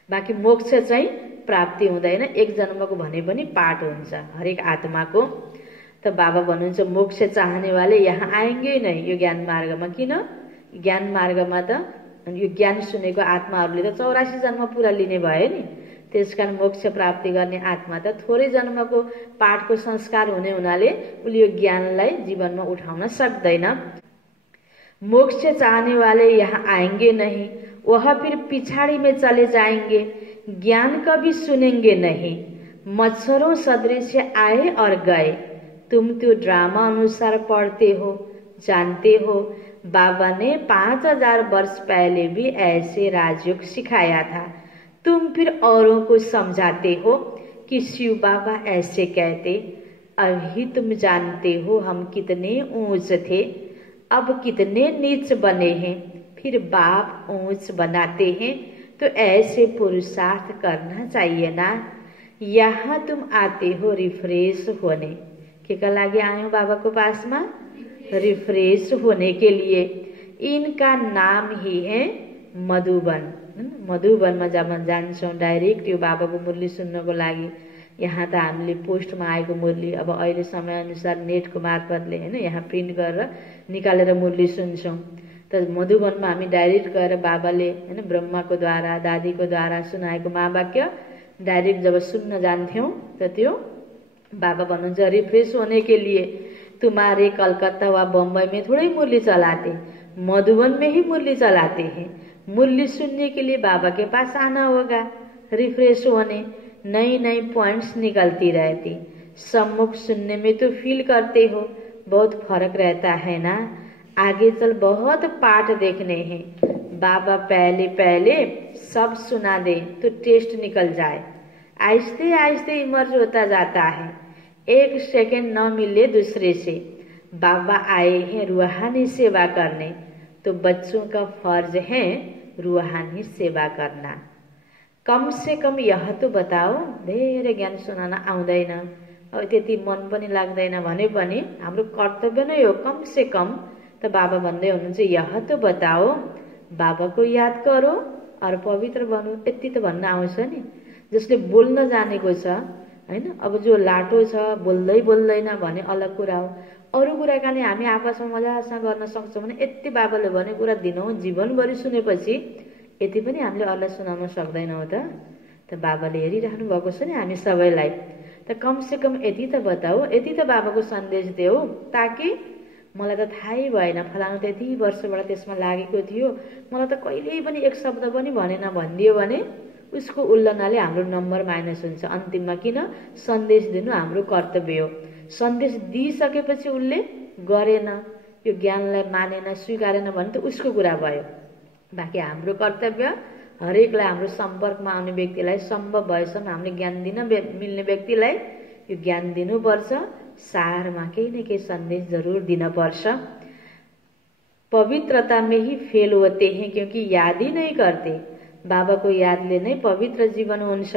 बाँकी मोक्ष चाहिँ प्राप्ति हुँदैन, 1 जन्मको भने पनि पाठ हुन्छ हरेक आत्माको। त बाबा भन्नुहुन्छ मोक्ष चाहने वाले यहाँ आएंगे नै। यो ज्ञान मार्गमा किन? ज्ञान मार्गमा त यो ज्ञान सुनेको आत्माहरूले त 84 जन्म पुरा लिने भयो नि। त्यसकारण मोक्ष प्राप्ति गर्ने आत्मा त थोरै जन्मको पाठको संस्कार हुने हुनाले उसले यो ज्ञानलाई जीवनमा उठाउन सक्दैन। मोक्ष चाहने वाले यहाँ आएंगे नहीं, वह फिर पिछाड़ी में चले जाएंगे। ज्ञान कभी सुनेंगे नहीं, मच्छरों सदृश आए और गए। तुम तो ड्रामा अनुसार पढ़ते हो, जानते हो बाबा ने 5000 वर्ष पहले भी ऐसे राजयोग सिखाया था। तुम फिर औरों को समझाते हो कि शिव बाबा ऐसे कहते। अभी तुम जानते हो हम कितने ऊंच थे, अब कितने नीच बने हैं। फिर बाप ऊंच बनाते हैं तो ऐसे पुरुषार्थ करना चाहिए ना। यहाँ तुम आते हो रिफ्रेश होने। के लागि आयो बाबा को पास में? रिफ्रेश होने के लिए। इनका नाम ही है मधुबन। मधुबन में जब जान्छौं डाइरेक्ट यो बाबाको मुरली सुन्नको लागि। यहाँ त हामीले पोस्टमा आएको मुरली अब अहिले समय अनुसार नेटको मार्फतले हैन यहाँ प्रिन्ट गरेर निकालेर मुरली सुन्छौं। त मधुबनमा हामी डाइरेक्ट गएर बाबाले हैन ब्रह्माको द्वारा दादीको द्वारा सुनाएको महावाक्य डाइरेक्ट जब सुन्न जान्थ्यौं त त्यो बाबा भन्नुहुन्छ रिफ्रेश होने के लिए तुम्हारे कलकत्ता व बम्बई में थोड़ी मुरली चलाते, मधुबन में ही मुरली चलाते हैं। मुरली सुनने के लिए बाबा के पास आना होगा। रिफ्रेश होने नई नई पॉइंट्स निकलती रहती। सम्मुख सुनने में तो फील करते हो बहुत फर्क रहता है ना। आगे चल बहुत पाठ देखने हैं। बाबा पहले पहले सब सुना दे तो टेस्ट निकल जाए। आहिस्ते आहिस्ते इमर्ज होता जाता है। 1 सेकंड न मिले दूसरे से। बाबा आए हैं रूहानी सेवा करने। तो बच्चों का फर्ज है रूहानी सेवा करना। कम से कम यह तो बताओ, धेरै ज्ञान सुनाउन आउँदैन, अब त्यति मन पनि लाग्दैन भने पनि हाम्रो कर्तव्य नै हो कम से कम। त बाबा भन्दै हुनुहुन्छ यह तो बताओ, बाबाको याद करो और पवित्र बनो। यति त भन्न आउँछ नि। जसले बोल्न जानेको छ हैन, अब जो लाटो छ बोल्दै बोल्दैन भने अलग कुरा हो। अरू कुराकानी हामी आपसमा मजासँग गर्न सक्छौँ भने यति बाबाले भने कुरा दिनौँ जीवनभरि सुनेपछि यति पनि हामीले अरूलाई सुनाउन सक्दैनौँ त बाबाले हेरिराख्नु भएको छ नि हामी सबैलाई। त कम से कम यति त बताऊ, यति त बाबाको सन्देश देऊ, ताकि मलाई त थाहै भएन फलानु त यति वर्षबाट त्यसमा लागेको थियो, मलाई त कहिल्यै पनि एक शब्द पनि भनेन भनिदियो भने उसको उल्लनाले हाम्रो नम्बर माइनस हुन्छ। अन्तिममा किन सन्देश दिनु हाम्रो कर्तव्य हो। सन्देश दिइसकेपछि उसले गरेन, यो ज्ञानलाई मानेन, स्वीकारेन भने त उसको कुरा भयो। बाँकी हाम्रो कर्तव्य हरेकलाई, हाम्रो सम्पर्कमा आउने व्यक्तिलाई सम्भव भएसम्म हामीले ज्ञान दिन मिल्ने व्यक्तिलाई यो ज्ञान दिनुपर्छ। सारमा केही न केही सन्देश जरूर दिन पर्छ। पवित्रता में ही फेल होते हैं क्योंकि याद ही नहीं करते। बाबा को यादले नै पवित्र जीवन हुन्छ।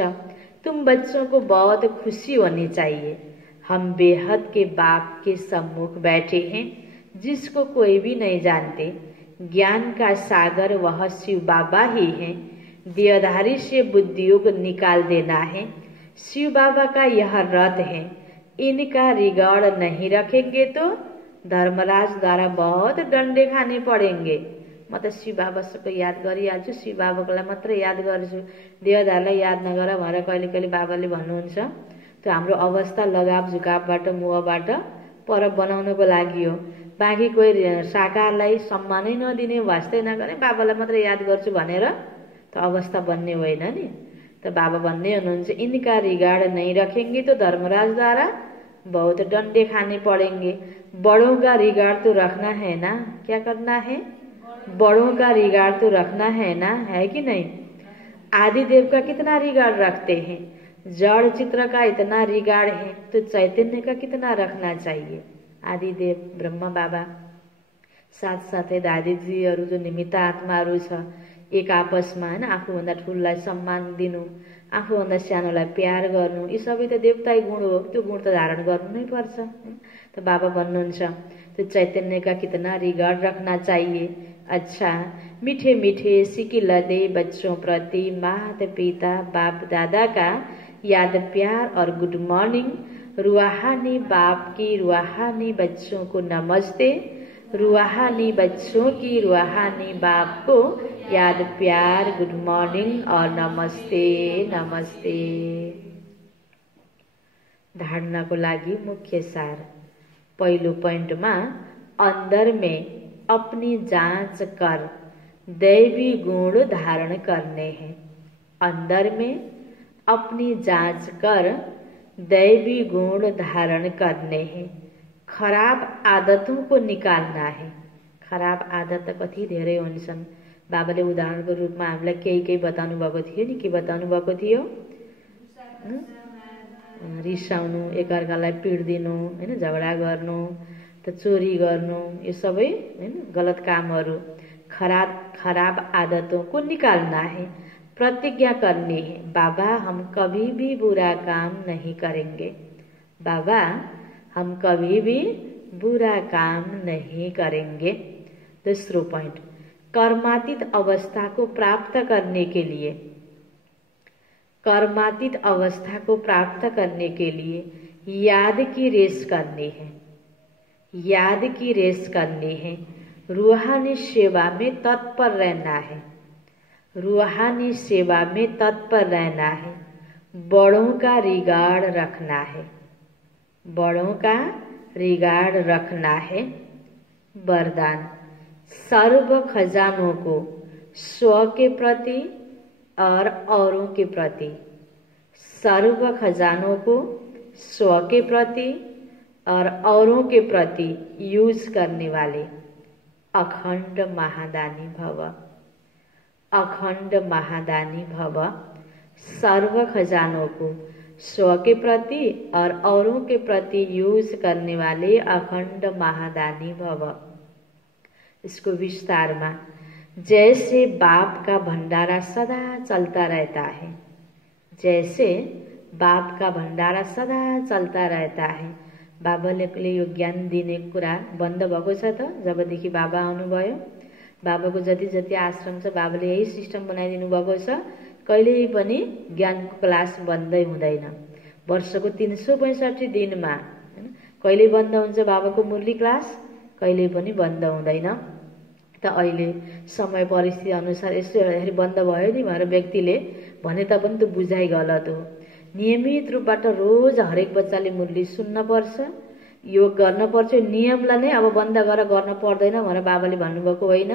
तुम बच्चों को बहुत खुशी होनी चाहिए। हम बेहद के बाप के सम्मुख बैठे हैं जिसको कोई भी नहीं जानते। ज्ञान का सागर वह शिव बाबा ही है। देहधारी से बुद्धियों को निकाल देना है। शिव बाबा का यह रथ है। इनका रिगार्ड नहीं रखेंगे तो धर्मराज द्वारा बहुत डंडे खाने पड़ेंगे। म त शिव बाबाको याद गरिहाल्छु, शिव बाबाकोलाई मात्रै याद गर्छु, देहधारलाई याद नगर भनेर कहिले कहिले बाबाले भन्नुहुन्छ। त्यो हाम्रो अवस्था लगाव झुकावबाट मोहबाट पर बनाउनको लागि हो। बाँकी कोही साकारलाई सम्मानै नदिने, वास्तै नगर्ने, बाबालाई मात्रै याद गर्छु भनेर त अवस्था बन्ने होइन नि। तो बाबा भन्ने हुनुहुन्छ इनका रिगार्ड नहीं रखेंगे तो धर्मराज द्वारा बहुत डंडे खाने पड़ेंगे। बड़ों का रिगार्ड तो रखना है ना, क्या करना है, बड़ों का रिगार्ड तो रखना है ना, है कि नहीं। आदिदेव का कितना रिगार्ड रखते हैं, जड़ चित्र का इतना रिगार्ड है तो चैतन्य का कितना रखना चाहिए। आदिदेव ब्रह्मा बाबा साथ साथै दादीजीहरू जो निमित्त आत्माहरू छ, एक आपसमा हैन आफूभन्दा ठुलोलाई सम्मान दिनु, आफूभन्दा सानोलाई प्यार गर्नु, यी सबै त देवताई गुण हो। त्यो गुण त धारण गर्नु नै पर्छ। त बाबा भन्नुहुन्छ तो चैतन्य का कितना रिगार्ड रखना चाहिए। अच्छा, मीठे मीठे सिकिलदे बच्चों प्रति माता पिता बाप दादा का याद प्यार और गुड मॉर्निंग। रूहानी बाप की रूहानी बच्चों को नमस्ते। रूहानी बच्चों की रूहानी बाप को याद प्यार गुड मॉर्निंग और नमस्ते नमस्ते। धारणा को लागि मुख्य सार। पहिलो पोइन्टमा अंदर में अपनी जांच कर दैवी गुण धारण करने हैं। अंदर में अपनी जांच कर दैवी गुण धारण करने हैं। खराब आदतों को निकालना है। खराब आदत त कति धेरै हुन्छन्। बाबाले उदाहरणको रूपमा हामीलाई केही बताउनु भएको थियो नि। के बताउनु भएको थियो, रिसाउनु, एकअर्कालाई पिड दिनु, हैन, झगडा गर्नु, त चोरी गर्नु, यो सबै हैन गलत कामहरू। खराब आदतों को निकालना है। प्रतिज्ञा करनी है, बाबा हम कभी भी बुरा काम नहीं करेंगे। बाबा हम कभी भी बुरा काम नहीं करेंगे। दूसरा पॉइंट, कर्मातीत अवस्था को प्राप्त करने के लिए, कर्मातीत अवस्था को प्राप्त करने के लिए याद की रेस करनी है। याद की रेस करनी है। रूहानी सेवा में तत्पर रहना है। रूहानी सेवा में तत्पर रहना है। बड़ों का रिगार्ड रखना है। बड़ों का रिगार्ड रखना है। वरदान, सर्व खजानों को स्व के प्रति और औरों के प्रति, सर्व खजानों को स्व के प्रति और औरों के प्रति यूज करने वाले अखंड महादानी भव। अखंड महादानी भव। सर्व खजानों को स्व के प्रति और औरों के प्रति यूज करने वाले अखंड महादानी भव। इसको विस्तारमा, जैसे बाप का भंडारा सदा चलता रहता है, जैसे बाप का भंडारा सदा चलता रहता है। बाबाले यो ज्ञान दिने कुरा बन्द भएको छ त जबदेखि बाबा आउनुभयो। बाबाको जति जति आश्रम छ बाबाले यही सिस्टम बनाइदिनु भएको छ, कहिल्यै पनि ज्ञानको क्लास बन्दै हुँदैन। वर्षको 365 दिनमा कहिले बन्द हुन्छ बाबाको मुरली क्लास, कहिले पनि बन्द हुँदैन। त अहिले समय परिस्थिति अनुसार यसो हेर्दाखेरि बन्द भयो नि भनेर व्यक्तिले भने तापनि त्यो बुझाइ गलत हो। नियमित रूपबाट रोज हरेक बच्चाले मुरली सुन्न पर्छ, योग गर्न पर्छ। नियमलाई नै अब बन्द गरेर गर्न पर्दैन भनेर बाबाले भन्नुभएको होइन।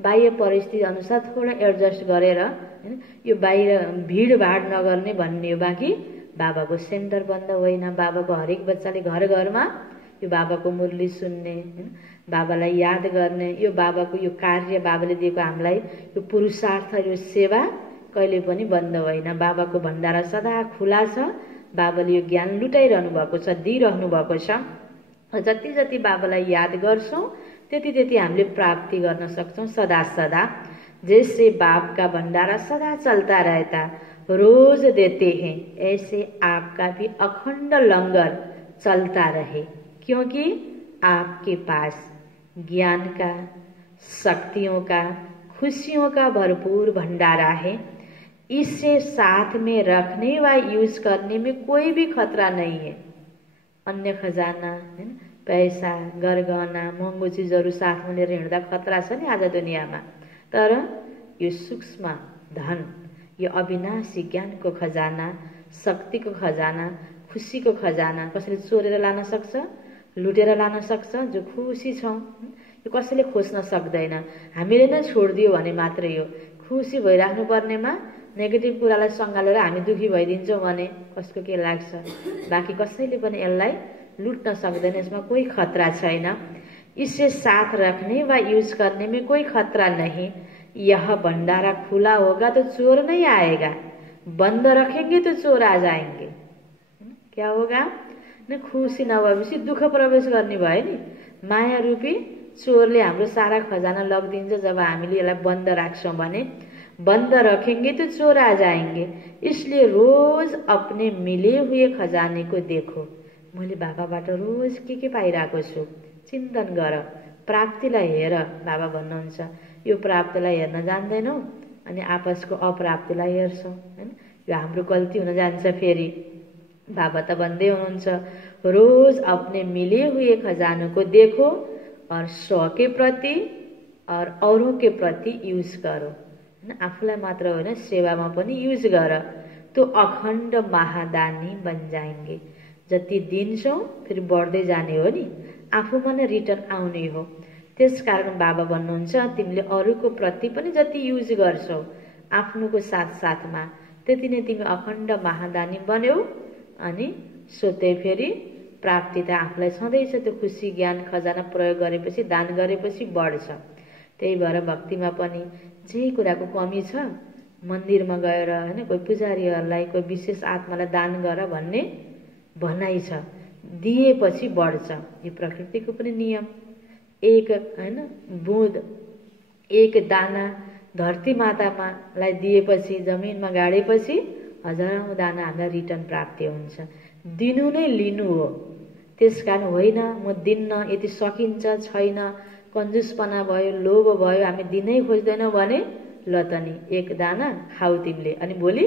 बाह्य परिस्थिति अनुसार थोडा एडजस्ट गरेर हैन यो बाहिर भिडभाड नगर्ने भन्ने हो। बाँकी बाबाको सेन्टर बन्द होइन। बाबाको हरेक बच्चाले घर घरमा यो बाबाको मुरली सुन्ने, बाबालाई याद गर्ने, यो बाबाको यो कार्य बाबाले दिएको हामीलाई यो पुरुषार्थ, यो सेवा कहिले पनि बन्द होइन। बाबाको भण्डारा सदा खुला छ। बाबाले यो ज्ञान लुटाइरहनु भएको छ, दिइरहनु भएको छ। जति जति बाबालाई याद गर्छौं त्यति त्यति हामीले प्राप्ति गर्न सक्छौं सदा सदा। जैसे बाप का भंडारा सदा चलता रहता, रोज देते हैं, ऐसे आपका भी अखंड लंगर चलता रहे, क्योंकि आपके पास ज्ञान का, शक्तियों का, खुशियों का भरपूर भंडारा है। इसे साथ में रखने व यूज करने में कोई भी खतरा नहीं है। अन्य खजाना, पैसा, गरगहना, महँगो चिजहरू साथमा लिएर हिँड्दा खतरा छ नि आज दुनियाँमा। तर यो सूक्ष्म धन, यो अविनाशी ज्ञानको खजाना, शक्तिको खजाना, खुसीको खजाना कसैले चोरेर लान सक्छ, लुटेर लान सक्छ? जो खुसी छौं यो कसैले खोज्न सक्दैन। हामीले नै छोडिदियो भने मात्रै हो। खुसी भइराख्नु पर्नेमा नेगेटिभ कुरालाई सँगालेर हामी दुखी भइदिन्छौं भने कसको के लाग्छ? बाँकी कसैले पनि यसलाई लुट्न सक्दैन, यसमा कोही खतरा छैन। इसे साथ रखने व यूज करने में कोई खतरा नहीं। यह भंडारा खुला होगा तो चोर नहीं आएगा, बंद रखेंगे तो चोर आ जाएंगे। क्या होगा? न खुसी नभएपछि दुःख प्रवेश गर्ने भयो नि। माया रूपी चोरले हाम्रो सारा खजाना लगिदिन्छ जब हामीले यसलाई बन्द राख्छौं भने। बंद रखेंगे तो चोर आ जाएंगे, इसलिए रोज अपने मिले हुए खजाने को देखो। मैले बाबाबाट रोज के पाइरहेको छु चिन्तन गर, प्राप्तिलाई हेर। बाबा भन्नुहुन्छ यो प्राप्तिलाई हेर्न जान्दैनौ अनि आपसको अप्राप्तिलाई हेर्छौ, हैन? यो हाम्रो गल्ती हुन जान्छ। फेरि बाबा त भन्दै हुनुहुन्छ रोज अपने मिले हुए खजानों को देखो और स्व के प्रति और औरों के प्रति यूज करो। आफूलाई मात्र होइन, सेवामा पनि युज गर, तो अखण्ड महादानी बन जाएंगे। जति दिन्छौ फेरि बढ्दै जाने हो नि, आफूमा नै रिटर्न आउने हो। त्यसकारण बाबा भन्नुहुन्छ तिमीले अरूको प्रति पनि जति युज गर्छौ आफ्नोको साथ साथमा त्यति नै तिमी अखण्ड महादानी बन्यौ। अनि सोते फेरि प्राप्ति त आफूलाई छँदैछ। त्यो खुसी ज्ञान खजाना प्रयोग गरेपछि, दान गरेपछि बढ्छ। त्यही भएर भक्तिमा पनि जे कुराको कमी छ मन्दिरमा गएर हैन कोही पुजारीहरूलाई, कोही विशेष आत्मालाई दान गर भन्ने भनाइ छ। दिएपछि बढ्छ। यो प्रकृतिको पनि नियम। एक हैन बुँद, एक दाना धरती मातामालाई दिएपछि, जमिनमा गाडेपछि हजारौं दाना हामीलाई रिटर्न प्राप्ति हुन्छ। दिनु नै लिनु हो। त्यसकारण होइन म दिन्न, यति सकिन्छ छैन, कन्जुसपना भयो, लोभ भयो, हामी दिनै खोज्दैनौँ भने ल त नि एक दाना खाऊ तिमीले, अनि भोलि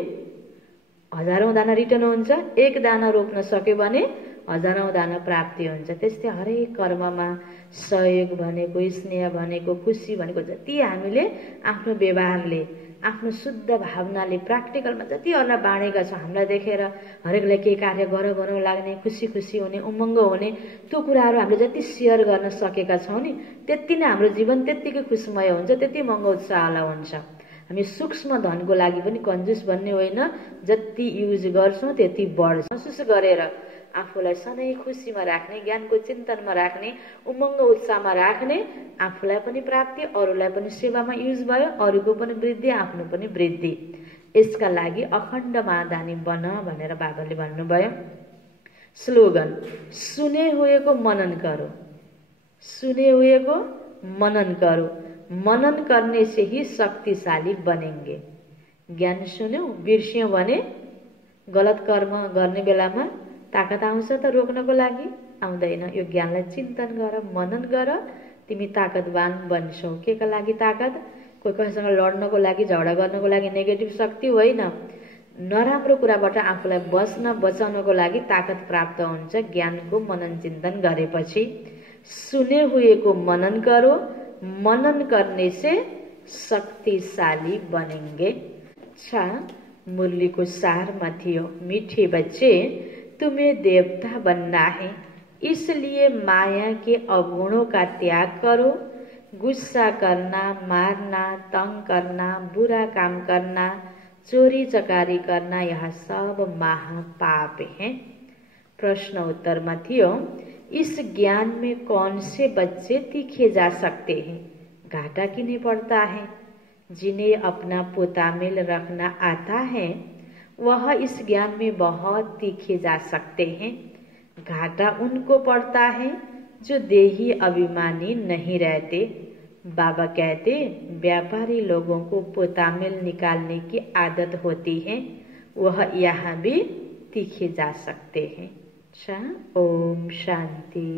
हजारौं दाना रिटर्न हुन्छ। एक दाना रोप्न सक्यो भने हजारौं दाना प्राप्ति हुन्छ। त्यस्तै हरेक कर्ममा सहयोग भनेको, स्नेह भनेको, खुसी भनेको जति हामीले आफ्नो व्यवहारले, आफ्नो शुद्ध भावनाले, प्राक्टिकलमा जति अरूलाई बाँडेका छौँ, हामीलाई देखेर हरेकलाई के कार्य गरौँ लाग्ने, खुसी खुसी हुने, उमङ्ग हुने, त्यो कुराहरू हामीले जति सेयर गर्न सकेका छौँ नि त्यति नै हाम्रो जीवन त्यत्तिकै खुशमय हुन्छ, त्यति महँगो उत्साहला हुन्छ। हामी सूक्ष्म धनको लागि पनि कन्जुस भन्ने होइन, जति युज गर्छौँ त्यति बढ्छ। महसुस गरेर आफूलाई सधैँ खुसीमा राख्ने, ज्ञानको चिन्तनमा राख्ने, उमङ्ग उत्साहमा राख्ने, आफूलाई पनि प्राप्ति, अरूलाई पनि सेवामा युज भयो, अरूको पनि वृद्धि, आफ्नो पनि वृद्धि। यसका लागि अखण्ड महादानी बन भनेर बाबाले भन्नुभयो। स्लोगन, सुने हुए को मनन करो, सुने हुए को मनन करो। मनन करने से ही शक्तिशाली बनेंगे। ज्ञान सुन्यौ, बिर्स्यौ भने गलत कर्म गर्ने बेलामा ताकत आउँछ त रोक्नको लागि? आउँदैन। यो ज्ञानलाई चिन्तन गर, मनन गर, तिमी ताकतवान बन्छौ। के का लागि ताकत? कोही कसैसँग लड्नको लागि, झगडा गर्नको लागि नेगेटिभ शक्ति होइन, नराम्रो कुराबाट आफूलाई बचाउनको लागि ताकत प्राप्त हुन्छ ज्ञानको मनन चिन्तन गरेपछि। सुने हुए को मनन करो, मनन करने से शक्तिशाली बनेंगे। अच्छा, मुरली को सार में थियो, मीठे बच्चे तुम्हें देवता बनना है, इसलिए माया के अवगुणों का त्याग करो। गुस्सा करना, मारना, तंग करना, बुरा काम करना, चोरी चकारी करना, यह सब महापाप है। प्रश्न उत्तर में थियो, इस ज्ञान में कौन से बच्चे तीखे जा सकते हैं? घाटा किन्हें पड़ता है? जिन्हें अपना पोतामेल रखना आता है वह इस ज्ञान में बहुत तीखे जा सकते हैं। घाटा उनको पड़ता है जो देही अभिमानी नहीं रहते। बाबा कहते, व्यापारी लोगों को पोतामेल निकालने की आदत होती है, वह यहाँ भी तीखे जा सकते हैं। ओम शांति।